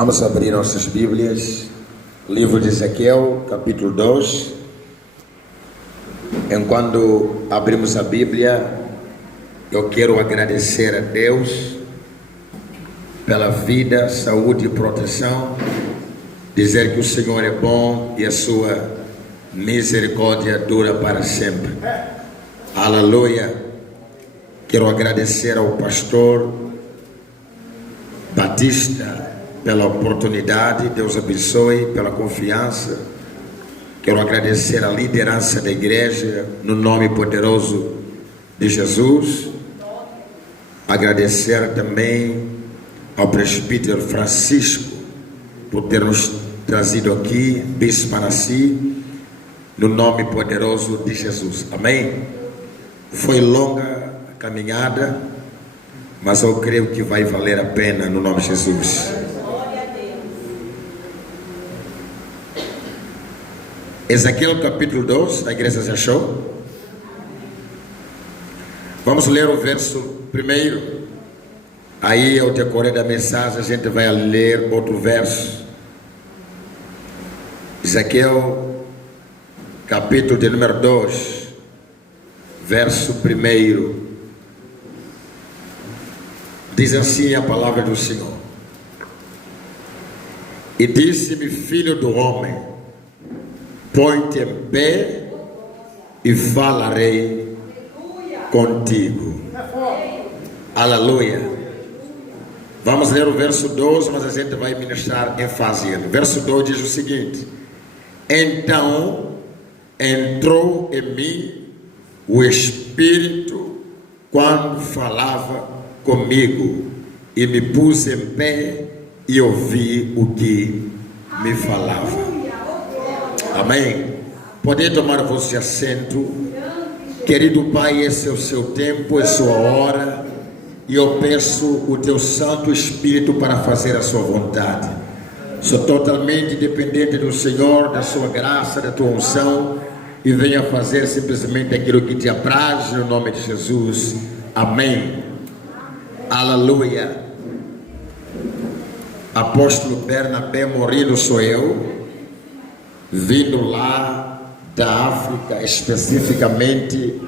Vamos abrir nossas Bíblias, livro de Ezequiel, capítulo 2. Enquanto abrimos a Bíblia, eu quero agradecer a Deus pela vida, saúde e proteção, dizer que o Senhor é bom e a sua misericórdia dura para sempre. Aleluia. Quero agradecer ao pastor Batista pela oportunidade, Deus abençoe, pela confiança. Quero agradecer a liderança da igreja, no nome poderoso de Jesus. Agradecer também ao presbítero Francisco por ter nos trazido aqui, bispo Manassi, no nome poderoso de Jesus. Amém? Foi longa a caminhada, mas eu creio que vai valer a pena no nome de Jesus. Ezequiel capítulo 2, a igreja já achou? Vamos ler o verso primeiro. Aí ao decorrer da mensagem a gente vai ler outro verso. Ezequiel capítulo de número 2, verso primeiro. Diz assim a palavra do Senhor: E disse-me, filho do homem, põe-te em pé e falarei contigo. Aleluia. Vamos ler o verso 12, mas a gente vai ministrar em fase. Verso 12 diz o seguinte: Então entrou em mim o Espírito quando falava comigo, e me pus em pé e ouvi o que me falava. Amém. Poder tomar você assento. Querido Pai, esse é o seu tempo, é sua hora, e eu peço o teu Santo Espírito para fazer a sua vontade. Sou totalmente dependente do Senhor, da sua graça, da tua unção, e venha fazer simplesmente aquilo que te apraz, no nome de Jesus. Amém. Aleluia. Apóstolo Bernabé Moreno sou eu, vindo lá da África, especificamente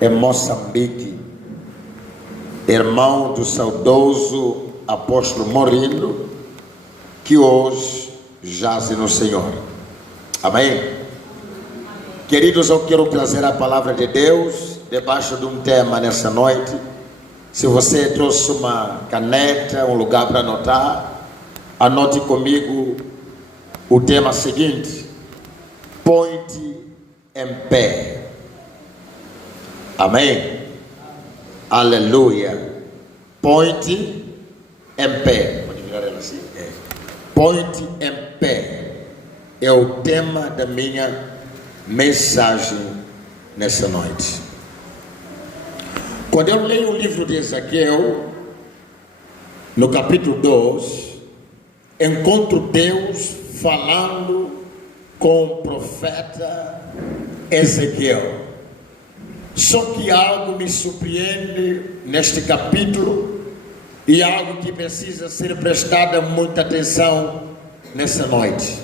em Moçambique, irmão do saudoso apóstolo Moreno, que hoje jaze no Senhor. Amém? Queridos, eu quero trazer a palavra de Deus debaixo de um tema nessa noite. Se você trouxe uma caneta, um lugar para anotar, anote comigo o tema seguinte: põe-te em pé. Amém? Aleluia. Põe-te em pé. Pode virar ela assim? Põe-te em pé. É o tema da minha mensagem nessa noite. Quando eu leio o livro de Ezequiel, no capítulo 2, encontro Deus falando com o profeta Ezequiel. Só que algo me surpreende neste capítulo, e algo que precisa ser prestada muita atenção nessa noite.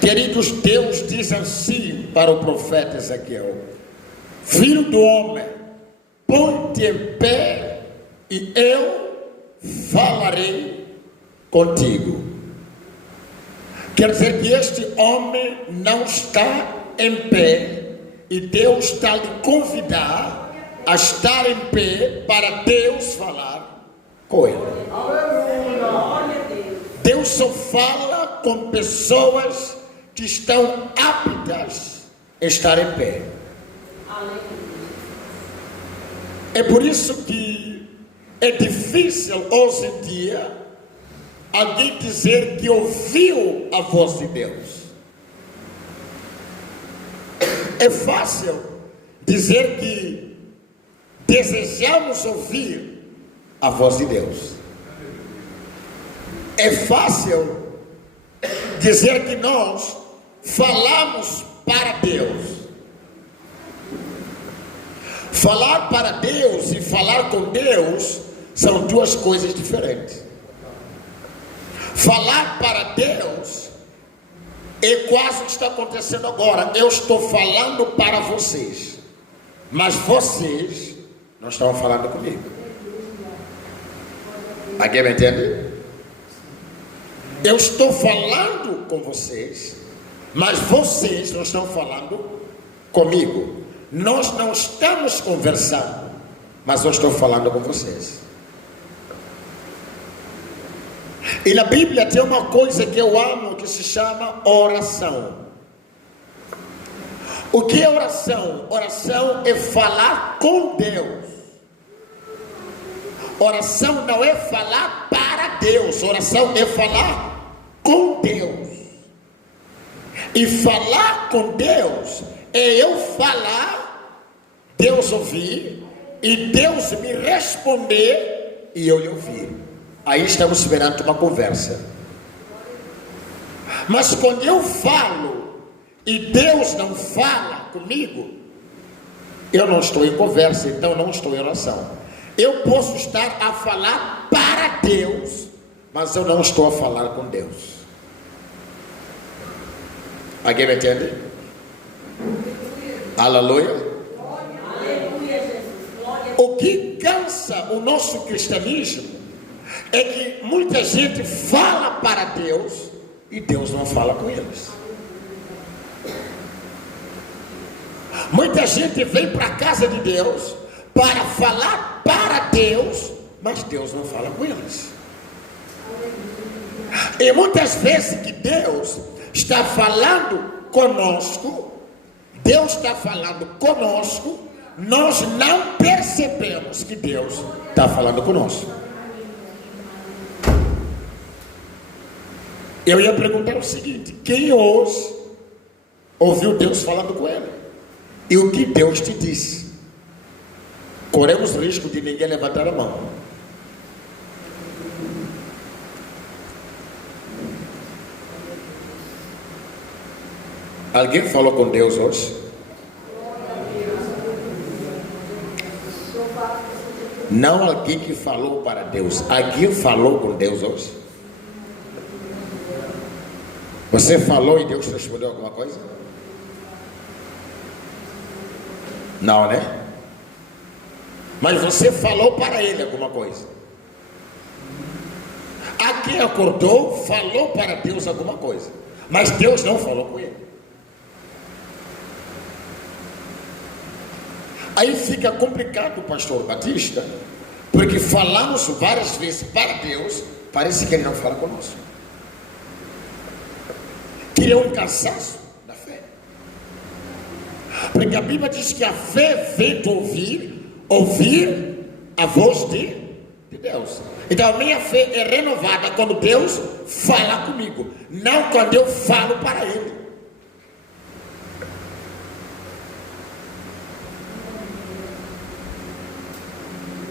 Queridos, Deus diz assim para o profeta Ezequiel: Filho do homem, põe-te em pé e eu falarei contigo. Quer dizer que este homem não está em pé, e Deus está lhe convidar a estar em pé para Deus falar com ele. Deus só fala com pessoas que estão aptas a estar em pé. É por isso que é difícil hoje em dia alguém dizer que ouviu a voz de Deus. É fácil dizer que desejamos ouvir a voz de Deus. É fácil dizer que nós falamos para Deus. Falar para Deus e falar com Deus são duas coisas diferentes. Falar para Deus é quase o que está acontecendo agora. Eu estou falando para vocês, mas vocês não estão falando comigo. Alguém me entende? Eu estou falando com vocês, mas vocês não estão falando comigo. Nós não estamos conversando, mas eu estou falando com vocês. E na Bíblia tem uma coisa que eu amo, que se chama oração. O que é oração? Oração é falar com Deus. Oração não é falar para Deus. Oração é falar com Deus. E falar com Deus é eu falar, Deus ouvir, e Deus me responder e eu lhe ouvir. Aí estamos perante uma conversa. Mas quando eu falo e Deus não fala comigo, eu não estou em conversa, então não estou em oração. Eu posso estar a falar para Deus, mas eu não estou a falar com Deus. Alguém me entende? Aleluia. O que cansa o nosso cristianismo é que muita gente fala para Deus e Deus não fala com eles. Muita gente vem para a casa de Deus para falar para Deus, mas Deus não fala com eles. E muitas vezes que Deus está falando conosco, Deus está falando conosco, nós não percebemos que Deus está falando conosco. Eu ia perguntar o seguinte: quem hoje ouviu Deus falando com ele? E o que Deus te disse? Corremos risco de ninguém levantar a mão. Alguém falou com Deus hoje? Não alguém que falou para Deus. Alguém falou com Deus hoje? Você falou e Deus respondeu alguma coisa? Não, né? Mas você falou para ele alguma coisa. Aqui acordou, falou para Deus alguma coisa, mas Deus não falou com ele. Aí fica complicado, pastor Batista, porque falamos várias vezes para Deus, parece que ele não fala conosco. Que é um cansaço da fé. Porque a Bíblia diz que a fé vem de ouvir a voz de Deus. Então a minha fé é renovada quando Deus fala comigo, não quando eu falo para Ele.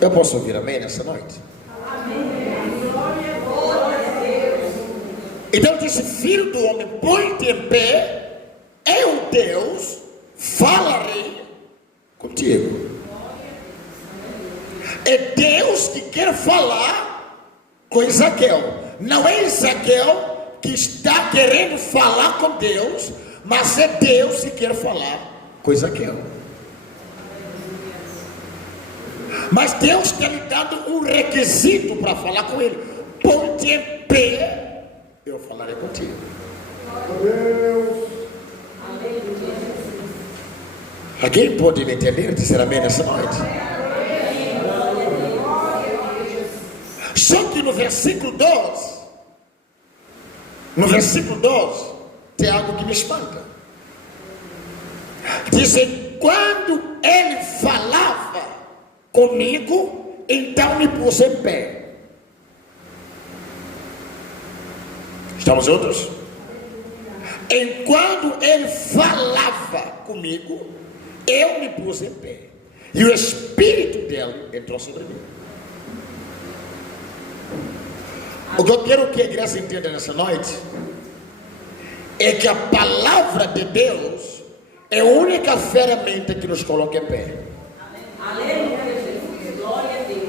Eu posso ouvir amém nessa noite? Amém. Então disse: filho do homem, põe-te em pé, eu Deus falarei contigo. É Deus que quer falar com Ezequiel. Não é Ezequiel que está querendo falar com Deus, mas é Deus que quer falar com Ezequiel. Mas Deus está lhe dando um requisito para falar com ele: põe-te em pé, eu falarei contigo. Alguém pode me entender, dizer amém nessa noite? Só que no versículo 12, tem algo que me espanta. Diz: quando ele falava comigo, então me pus em pé. Estamos juntos? Enquanto ele falava comigo, eu me pus em pé, e o Espírito dele entrou sobre mim. O que eu quero que a igreja entenda nessa noite é que a palavra de Deus é a única ferramenta que nos coloca em pé. Aleluia, Jesus, glória a Deus.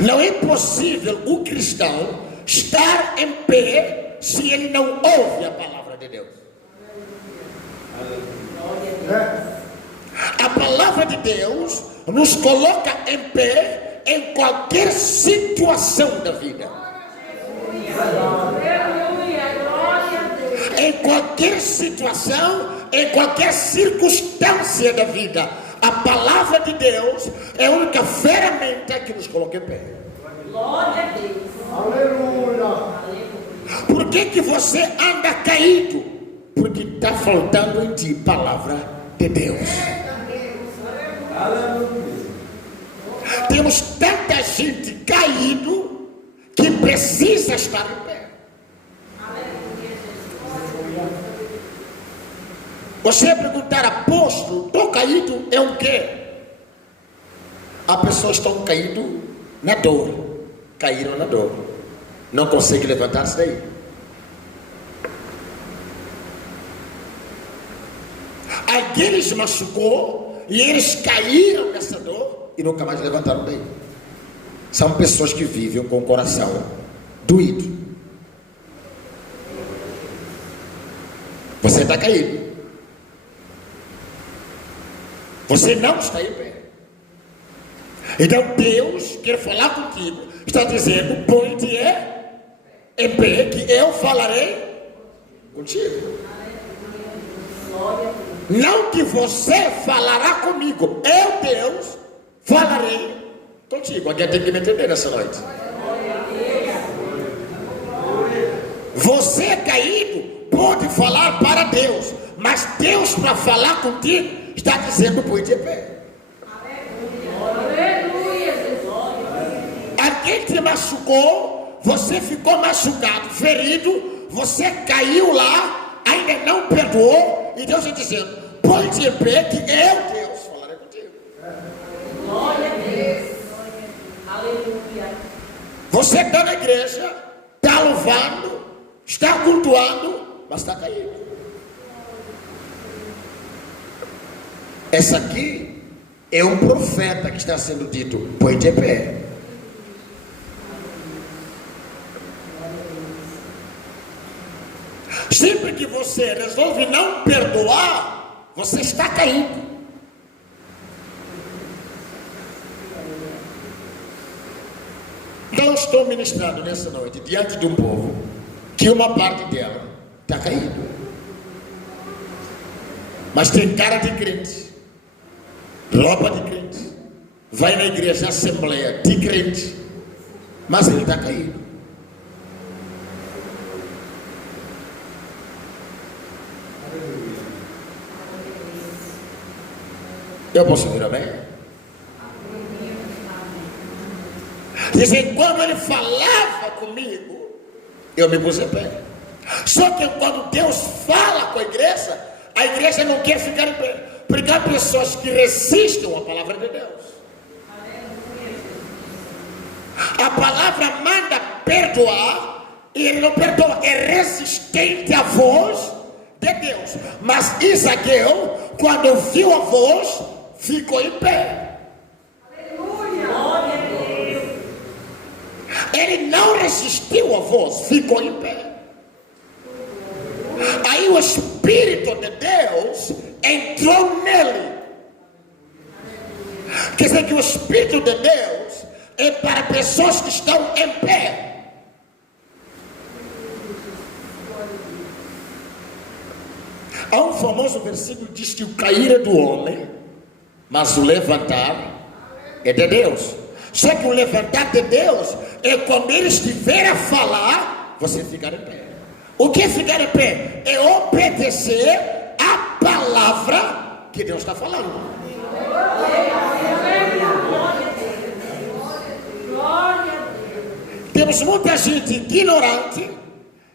Não é possível o cristão estar em pé se ele não ouve a palavra de Deus. A palavra de Deus nos coloca em pé em qualquer situação da vida. Em qualquer situação, em qualquer circunstância da vida, a palavra de Deus é a única ferramenta que nos coloca em pé. Glória a Deus. Aleluia. Por que você anda caído? Porque está faltando em ti palavra de Deus. Temos tanta gente caído que precisa estar em pé. Você perguntar, apóstolo, estou caído é o quê? As pessoas estão caídas na dor. Caíram na dor. Não conseguem levantar-se daí. Alguém lhes machucou e eles caíram nessa dor e nunca mais levantaram daí. São pessoas que vivem com o coração doído. Você está caído. Você não está em pé. Então Deus quer falar contigo. Está dizendo, põe-te em pé, que eu falarei contigo. Não que você falará comigo. Eu, Deus, falarei contigo. Alguém tem que me entender nessa noite. Você é caído, pode falar para Deus. Mas Deus, para falar contigo, está dizendo, põe-te em pé. Alguém te machucou, você ficou machucado, ferido, você caiu lá, ainda não perdoou, e Deus está dizendo, põe-te em pé, que eu, Deus, falarei contigo. Glória a Deus. Aleluia. Você está na igreja, está louvando, está cultuando, mas está caído. Essa aqui é um profeta que está sendo dito, põe-te em pé. Sempre que você resolve não perdoar, você está caído. Então estou ministrando nessa noite diante de um povo que uma parte dela está caído, mas tem cara de crente, roupa de crente, vai na igreja, assembleia de crente, mas ele está caído. Eu posso ouvir amém? Dizem, quando ele falava comigo, eu me pus em pé. Só que quando Deus fala com a igreja não quer ficar em pé. Porque há pessoas que resistem à palavra de Deus. A palavra manda perdoar e ele não perdoa. É resistente à voz de Deus. Mas Isagueu, quando ouviu a voz, ficou em pé. Glória a Deus. Ele não resistiu à voz, ficou em pé. Aí o Espírito de Deus entrou nele. Quer dizer que o Espírito de Deus é para pessoas que estão em pé. Há um famoso versículo que diz que o cair é do homem, mas o levantar é de Deus. Só que o levantar de Deus é quando ele estiver a falar, você ficar em pé. O que é ficar em pé? É obedecer a palavra que Deus está falando. Temos muita gente ignorante,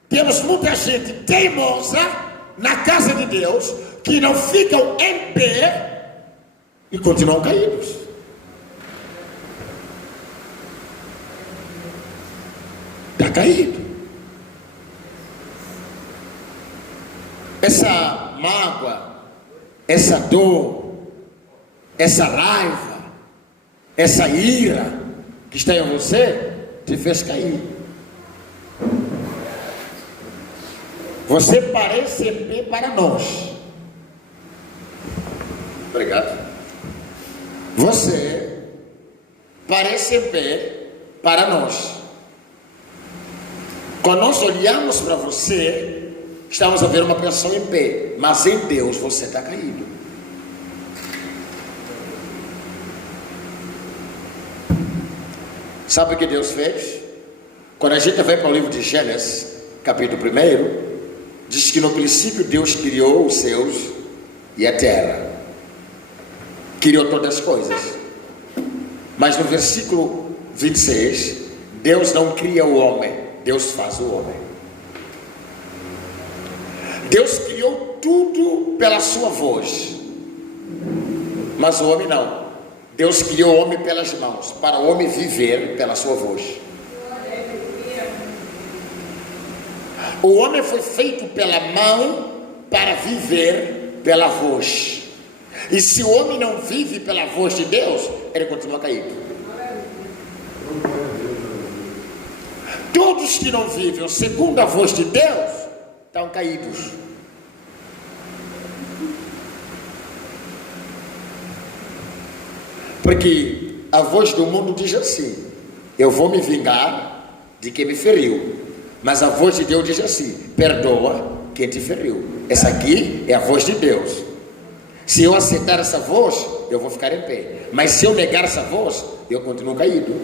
temos muita gente teimosa na casa de Deus, que não ficam em pé e continuam caídos. Está caído. Essa mágoa, essa dor, essa raiva, essa ira que está em você, te fez cair. Você parece em pé para nós. Obrigado. Você parece em pé para nós. Quando nós olhamos para você, estamos a ver uma pessoa em pé, mas em Deus você está caído. Sabe o que Deus fez? Quando a gente vai para o livro de Gênesis, capítulo 1, diz que no princípio Deus criou os céus e a terra. Criou todas as coisas. Mas no versículo 26, Deus não cria o homem, Deus faz o homem. Deus criou tudo pela sua voz, mas o homem não. Deus criou o homem pelas mãos, para o homem viver pela sua voz. O homem foi feito pela mão para viver pela voz. E se o homem não vive pela voz de Deus, ele continua caído. Todos que não vivem segundo a voz de Deus estão caídos. Porque a voz do mundo diz assim: eu vou me vingar de quem me feriu. Mas a voz de Deus diz assim: perdoa quem te feriu. Essa aqui é a voz de Deus. Se eu aceitar essa voz, eu vou ficar em pé. Mas se eu negar essa voz, eu continuo caído.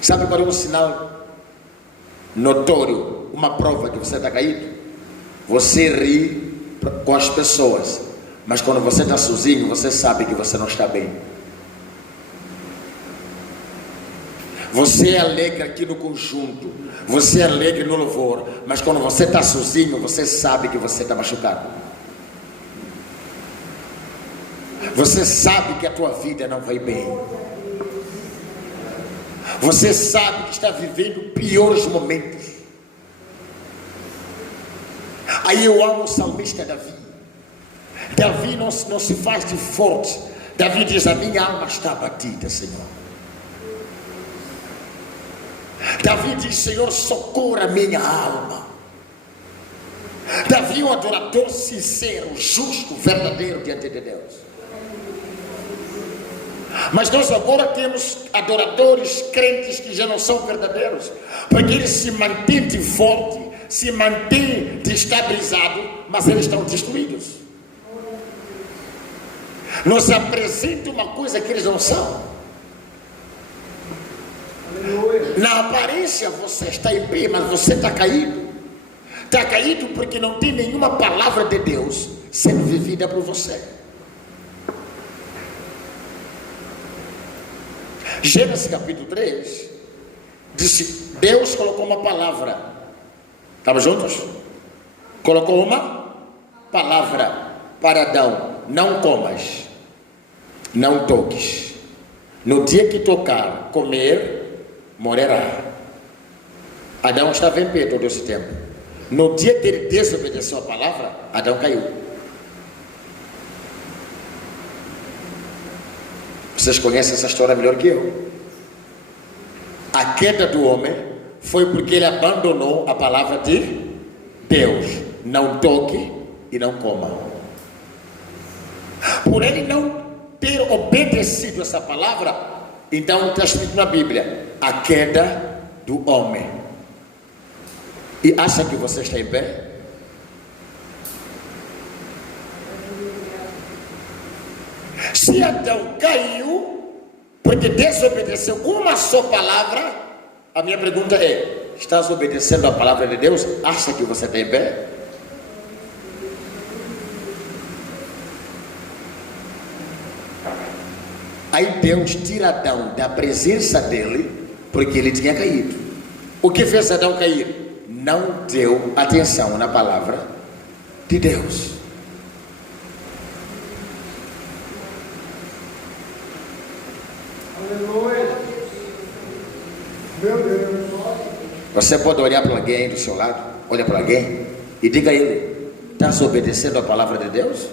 Sabe qual é um sinal notório, uma prova que você está caído? Você ri com as pessoas, mas quando você está sozinho, você sabe que você não está bem. Você é alegre aqui no conjunto, você é alegre no louvor, mas quando você está sozinho, você sabe que você está machucado. Você sabe que a tua vida não vai bem. Você sabe que está vivendo piores momentos. Aí eu amo o salmista Davi. Davi não se faz de forte. Davi diz: a minha alma está abatida, Senhor. Davi diz: Senhor, socorra a minha alma. Davi é um adorador sincero, justo, verdadeiro diante de Deus. Mas nós agora temos adoradores, crentes que já não são verdadeiros, porque eles se mantêm de forte, se mantêm de estabilizado, mas eles estão destruídos. Nos apresentam uma coisa que eles não são. Na aparência você está em pé, mas você está caído. Está caído porque não tem nenhuma palavra de Deus sendo vivida por você. Gênesis capítulo 3 disse: Deus colocou uma palavra. Estamos juntos? Colocou uma palavra para Adão: não comas, não toques. No dia que tocar, comer, morrerá. Adão estava em pé todo esse tempo. No dia que ele desobedeceu a palavra, Adão caiu. Vocês conhecem essa história melhor que eu. A queda do homem foi porque ele abandonou a palavra de Deus: não toque e não coma. Por ele não ter obedecido essa palavra, então está escrito na Bíblia: a queda do homem. E acha que você está em pé? Se Adão caiu porque desobedeceu uma só palavra, a minha pergunta é: estás obedecendo a palavra de Deus? Acha que você está em pé? Aí Deus tira Adão da presença dele porque ele tinha caído. O que fez Adão cair? Não deu atenção na palavra de Deus. Aleluia. Meu Deus. Você pode olhar para alguém do seu lado, olha para alguém e diga a ele: estás obedecendo a palavra de Deus?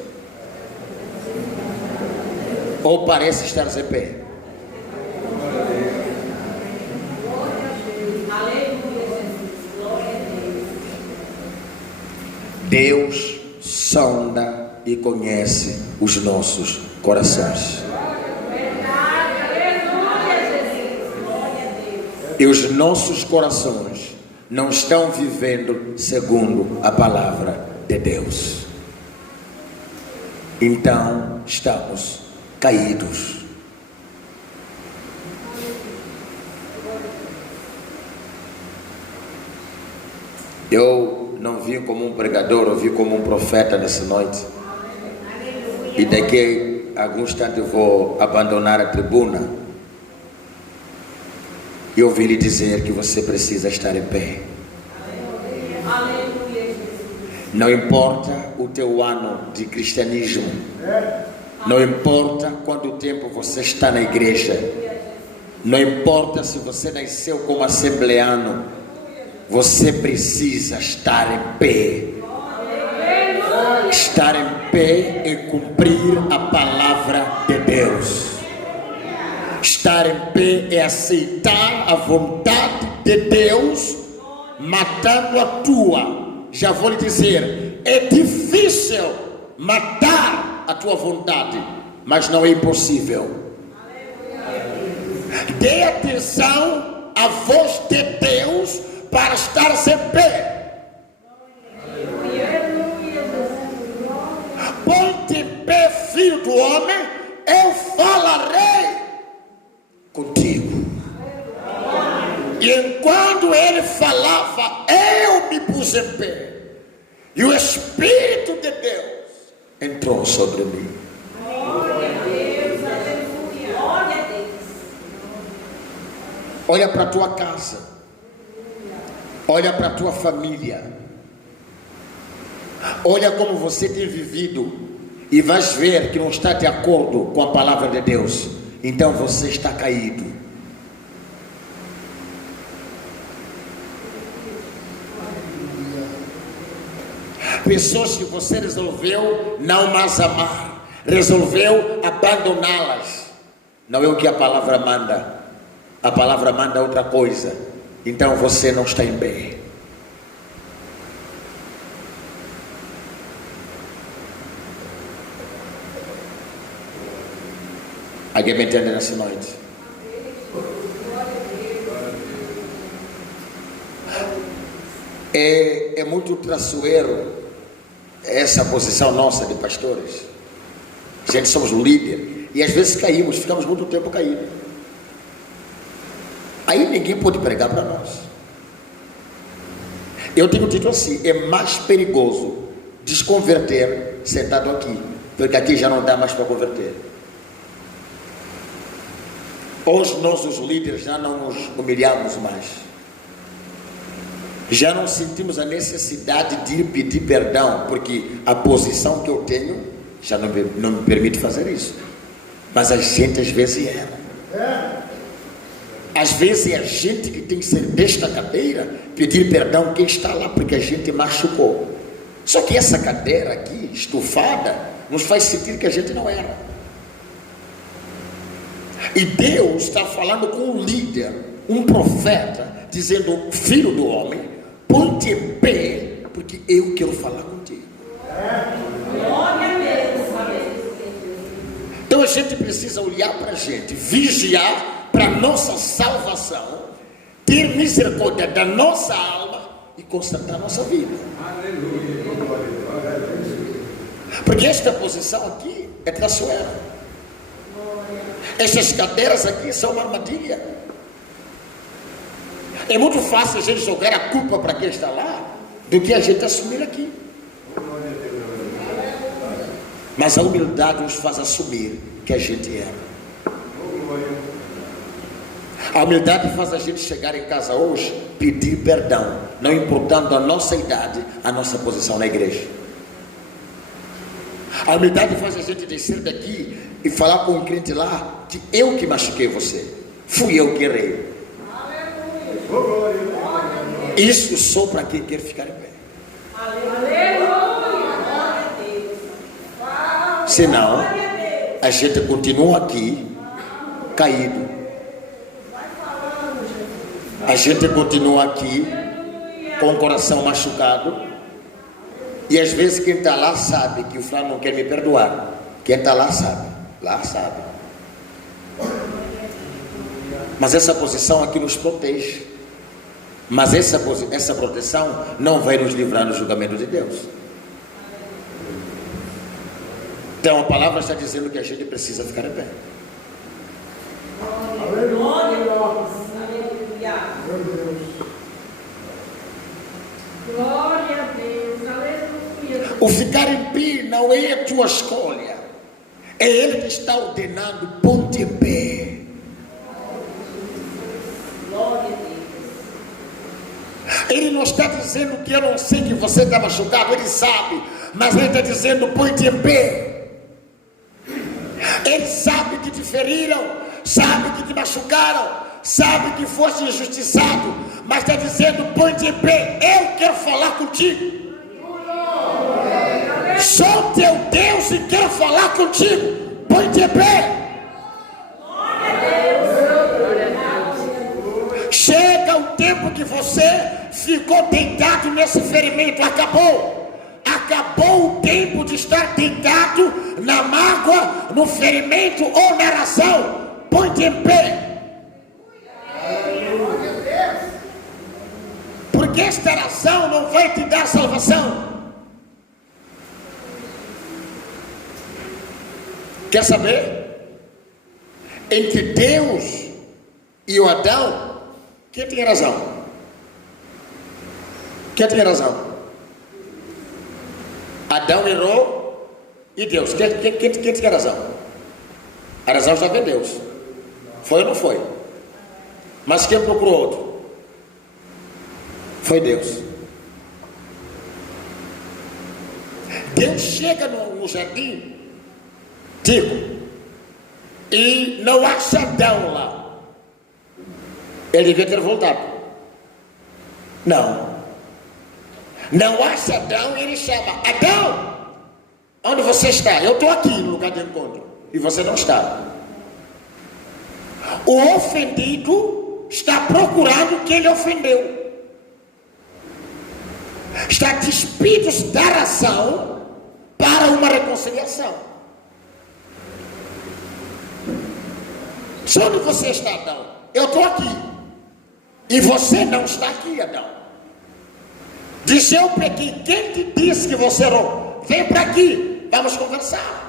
Ou parece estar em pé? Deus sonda e conhece os nossos corações. E os nossos corações não estão vivendo segundo a palavra de Deus. Então estamos caídos. Eu não vim como um pregador, eu vim como um profeta nessa noite. E daqui a algum instante eu vou abandonar a tribuna. E ouvi lhe dizer que você precisa estar em pé. Não importa o teu ano de cristianismo. Não importa quanto tempo você está na igreja. Não importa se você nasceu como assembleano. Você precisa estar em pé. Estar em pé e cumprir a palavra de Deus. Estar em pé é aceitar a vontade de Deus, matando a tua. Já vou lhe dizer, é difícil matar a tua vontade, mas não é impossível. Dê atenção à voz de Deus para estar em pé. Ponte em pé, filho do homem, eu falarei contigo. E enquanto ele falava, eu me pus em pé. E o Espírito de Deus entrou sobre mim. Olha para a tua casa. Olha para a tua família. Olha como você tem vivido. E vais ver que não está de acordo com a palavra de Deus. Então você está caído. Pessoas que você resolveu não mais amar, resolveu abandoná-las. Não é o que a palavra manda. A palavra manda outra coisa. Então você não está em pé. Alguém me entende nessa noite? É muito traiçoeiro essa posição nossa de pastores. A gente somos o líder e às vezes caímos, ficamos muito tempo caídos. Aí ninguém pode pregar para nós. Eu tenho dito assim, é mais perigoso desconverter sentado aqui, porque aqui já não dá mais para converter. Os nossos líderes já não nos humilhamos mais. Já não sentimos a necessidade de ir pedir perdão, porque a posição que eu tenho já não me permite fazer isso. Mas a gente às vezes erra. Às vezes é a gente que tem que ser desta cadeira, pedir perdão quem está lá, porque a gente machucou. Só que essa cadeira aqui, estufada, nos faz sentir que a gente não erra. E Deus está falando com um líder, um profeta, dizendo: filho do homem, põe-te em pé, porque eu quero falar contigo. Então a gente precisa olhar para a gente, vigiar para a nossa salvação, ter misericórdia da nossa alma e constatar a nossa vida. Porque esta posição aqui é traiçoeira. Essas cadeiras aqui são uma armadilha. É muito fácil a gente jogar a culpa para quem está lá, do que a gente assumir aqui. Mas a humildade nos faz assumir que a gente erra. A humildade faz a gente chegar em casa hoje, pedir perdão, não importando a nossa idade, a nossa posição na igreja. A humildade faz a gente descer daqui e falar com um crente lá que eu que machuquei você, fui eu que errei. Isso só para quem quer ficar em pé. Senão a gente continua aqui caído. A gente continua aqui com o coração machucado, E às vezes quem está lá sabe que o fulano não quer me perdoar. Quem está lá sabe. Lá sabe. Mas essa posição aqui nos protege. Mas essa proteção não vai nos livrar do julgamento de Deus. Então a palavra está dizendo que a gente precisa ficar em pé. Glória a Deus. Aleluia. O ficar em pé não é a tua escolha. É Ele que está ordenando, ponte em pé. Glória a Deus. Ele não está dizendo que eu não sei que você está machucado, Ele sabe. Mas Ele está dizendo, ponte em pé. Ele sabe que te feriram, sabe que te machucaram, sabe que foste injustiçado, mas está dizendo, ponte em pé, eu quero falar contigo. Sou teu Deus e quero falar contigo. Ponte em pé. Chega o tempo que você ficou deitado nesse ferimento. Acabou o tempo de estar deitado na mágoa, no ferimento ou na razão. Ponte em pé. Porque esta razão não vai te dar salvação. Quer saber? Entre Deus e o Adão, quem tem razão? Quem tem razão? Adão errou e Deus. Quem tem razão? A razão estava em Deus. Foi ou não foi? Mas quem procurou outro? Foi Deus. Deus chega no jardim, digo, e não acha Adão lá. Ele devia ter voltado. Não acha Adão e ele chama: Adão, onde você está? Eu estou aqui no lugar de encontro e você não está. O ofendido está procurando quem ele ofendeu. Está despidos da razão para uma reconciliação. Onde você está, Adão? Eu estou aqui e você não está aqui, Adão. Diz: eu pequei. Quem te disse que você errou? Vem para aqui, vamos conversar.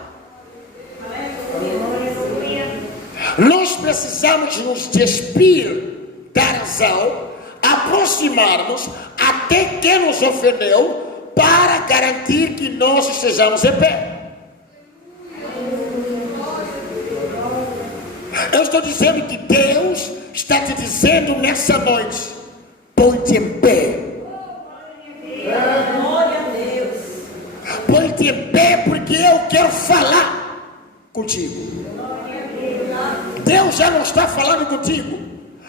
Nós precisamos nos despir da razão, aproximarmos até quem nos ofendeu, para garantir que nós estejamos em pé. Eu estou dizendo que Deus está te dizendo nessa noite: põe-te em pé. Glória a Deus. Põe-te em pé, porque eu quero falar contigo. Deus já não está falando contigo.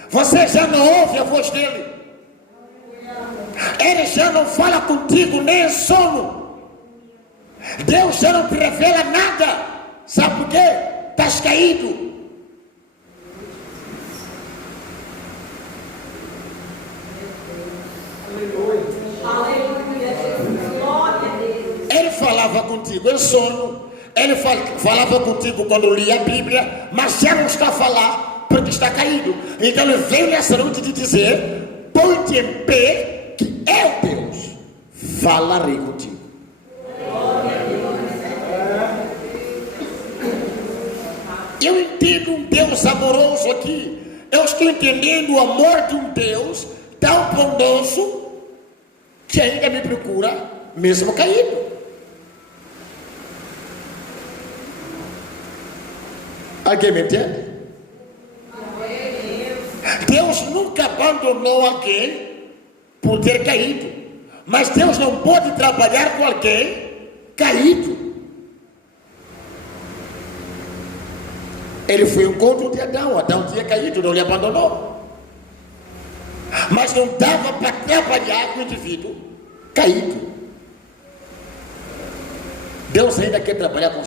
Você já não ouve a voz dele. Ele já não fala contigo nem em sono. Deus já não te revela nada. Sabe por quê? Estás caído. Ele falava contigo em sono. Ele falava contigo quando lia a Bíblia, mas já não está a falar porque está caído. Então ele veio nessa noite te dizer: põe-te em pé, que eu, Deus, falarei contigo. Eu entendo um Deus amoroso aqui. Eu estou entendendo o amor de um Deus tão bondoso que ainda me procura mesmo caído. Alguém me entende? Deus nunca abandonou alguém por ter caído, mas Deus não pode trabalhar com alguém caído. Ele foi ao encontro de Adão. Adão tinha caído, não lhe abandonou, mas não dava para trabalhar com o indivíduo caído. Deus ainda quer trabalhar com